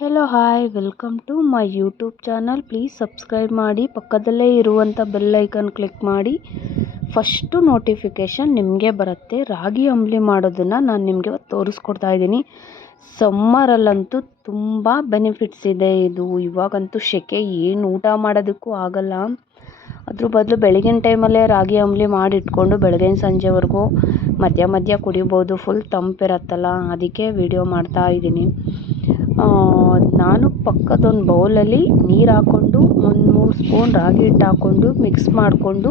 Hello hi welcome to my YouTube channel. Please subscribe ಮಾಡಿ, ಪಕ್ಕದಲ್ಲೇ ಇರುವಂಥ ಬೆಲ್ ಐಕನ್ ಕ್ಲಿಕ್ ಮಾಡಿ. ಫಸ್ಟು ನೋಟಿಫಿಕೇಷನ್ ನಿಮಗೆ ಬರುತ್ತೆ. ರಾಗಿ ಅಂಬಲಿ ಮಾಡೋದನ್ನು ನಾನು ನಿಮಗೆ ತೋರಿಸ್ಕೊಡ್ತಾ ಇದ್ದೀನಿ. ಸಮ್ಮರಲ್ಲಂತೂ ತುಂಬ ಬೆನಿಫಿಟ್ಸ್ ಇದೆ. ಇವಾಗಂತೂ ಸೆಕೆ, ಏನು ಊಟ ಮಾಡೋದಕ್ಕೂ ಆಗಲ್ಲ. ಅದ್ರ ಬದಲು ಬೆಳಗಿನ ಟೈಮಲ್ಲೇ ರಾಗಿ ಅಂಬಲಿ ಮಾಡಿಟ್ಕೊಂಡು ಬೆಳಗಿನ ಸಂಜೆವರೆಗೂ ಮಧ್ಯ ಕುಡಿಬೋದು. ಫುಲ್ ತಂಪಿರತ್ತಲ್ಲ, ಅದಕ್ಕೆ ವಿಡಿಯೋ ಮಾಡ್ತಾ ಇದ್ದೀನಿ. ನಾನು ಪಕ್ಕದೊಂದು ಬೌಲಲ್ಲಿ ನೀರು ಹಾಕ್ಕೊಂಡು 1-3 ಸ್ಪೂನ್ ರಾಗಿ ಹಿಟ್ಟು ಹಾಕ್ಕೊಂಡು ಮಿಕ್ಸ್ ಮಾಡಿಕೊಂಡು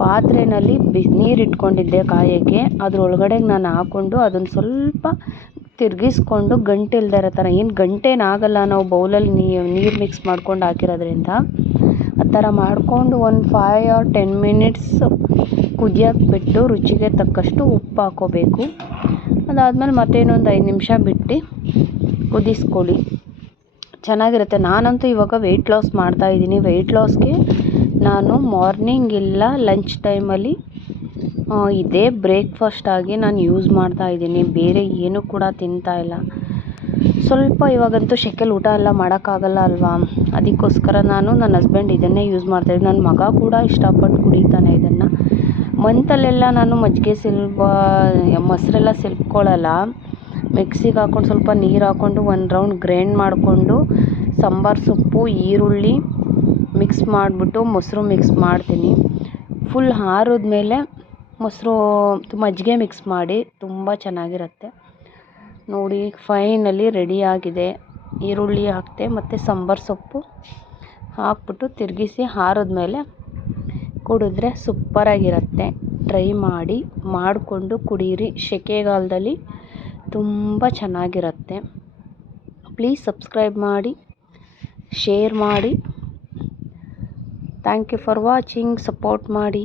ಪಾತ್ರೆಯಲ್ಲಿ ನೀರು ಇಟ್ಕೊಂಡಿದ್ದೆ ಕಾಯೋಕ್ಕೆ. ಅದರೊಳಗಡೆ ನಾನು ಹಾಕ್ಕೊಂಡು ಅದನ್ನು ಸ್ವಲ್ಪ ತಿರುಗಿಸ್ಕೊಂಡು ಗಂಟೆ ಇಲ್ದೇ ಇರೋ ಥರ, ಏನು ಗಂಟೇನಾಗಲ್ಲ ನಾವು ಬೌಲಲ್ಲಿ ನೀರು ಮಿಕ್ಸ್ ಮಾಡ್ಕೊಂಡು ಹಾಕಿರೋದ್ರಿಂದ. ಆ ಥರ ಮಾಡಿಕೊಂಡು ಒಂದು 5 or 10 ಮಿನಿಟ್ಸ್ ಕುದಿಯೋಕ್ಕೆ ಬಿಟ್ಟು ರುಚಿಗೆ ತಕ್ಕಷ್ಟು ಉಪ್ಪು ಹಾಕ್ಕೋಬೇಕು. ಅದಾದಮೇಲೆ ಮತ್ತೆ ಇನ್ನೊಂದು 5 ನಿಮಿಷ ಬಿಟ್ಟು ಕುದಿಸ್ಕೊಳ್ಳಿ, ಚೆನ್ನಾಗಿರುತ್ತೆ. ನಾನಂತೂ ಇವಾಗ ವೆಯ್ಟ್ ಲಾಸ್ ಮಾಡ್ತಾಯಿದ್ದೀನಿ. ವೆಯ್ಟ್ ಲಾಸ್ಗೆ ನಾನು ಮಾರ್ನಿಂಗ್ ಇಲ್ಲ ಲಂಚ್ ಟೈಮಲ್ಲಿ ಇದೇ ಬ್ರೇಕ್ಫಾಸ್ಟ್ ಆಗಿ ನಾನು ಯೂಸ್ ಮಾಡ್ತಾಯಿದ್ದೀನಿ. ಬೇರೆ ಏನೂ ಕೂಡ ತಿಂತಾಯಿಲ್ಲ. ಸ್ವಲ್ಪ ಇವಾಗಂತೂ ಸೆಕೆಲಿ ಊಟ ಎಲ್ಲ ಮಾಡೋಕ್ಕಾಗಲ್ಲ ಅಲ್ವಾ, ಅದಕ್ಕೋಸ್ಕರ ನಾನು ನನ್ನ ಹಸ್ಬೆಂಡ್ ಇದನ್ನೇ ಯೂಸ್ ಮಾಡ್ತಾಯಿದ್ದೀನಿ. ನನ್ನ ಮಗ ಕೂಡ ಇಷ್ಟಪಟ್ಟು ಕುಡಿತಾನೆ ಇದನ್ನು. ಮಂತಲ್ಲೆಲ್ಲ ನಾನು ಮಜ್ಜಿಗೆ ಮೊಸರೆಲ್ಲ ಸಿಲ್ಕೊಳ್ಳಲ್ಲ. ಮಿಕ್ಸಿಗೆ ಹಾಕ್ಕೊಂಡು ಸ್ವಲ್ಪ ನೀರು ಹಾಕ್ಕೊಂಡು 1 ರೌಂಡ್ ಗ್ರೈಂಡ್ ಮಾಡಿಕೊಂಡು ಸಾಂಬಾರು ಸೊಪ್ಪು, ಈರುಳ್ಳಿ ಮಿಕ್ಸ್ ಮಾಡಿಬಿಟ್ಟು ಮೊಸರು ಮಿಕ್ಸ್ ಮಾಡ್ತೀನಿ. ಫುಲ್ ಆರಿದ್ಮೇಲೆ ಮಜ್ಜಿಗೆ ಮಿಕ್ಸ್ ಮಾಡಿ ತುಂಬ ಚೆನ್ನಾಗಿರುತ್ತೆ. ನೋಡಿ, ಫೈನಲಿ ರೆಡಿಯಾಗಿದೆ. ಈರುಳ್ಳಿ ಹಾಕ್ತೆ ಮತ್ತು ಸಾಂಬಾರು ಸೊಪ್ಪು ಹಾಕ್ಬಿಟ್ಟು ತಿರುಗಿಸಿ ಆರಿದ್ಮೇಲೆ ಕುಡಿದ್ರೆ ಸೂಪರಾಗಿರುತ್ತೆ. ಟ್ರೈ ಮಾಡಿಕೊಂಡು ಕುಡೀರಿ. ಸೆಕೆಗಾಲದಲ್ಲಿ ತುಂಬ ಚೆನ್ನಾಗಿರುತ್ತೆ. ಪ್ಲೀಸ್ ಸಬ್ಸ್ಕ್ರೈಬ್ ಮಾಡಿ, ಶೇರ್ ಮಾಡಿ. Thank you for watching. Support ಮಾಡಿ.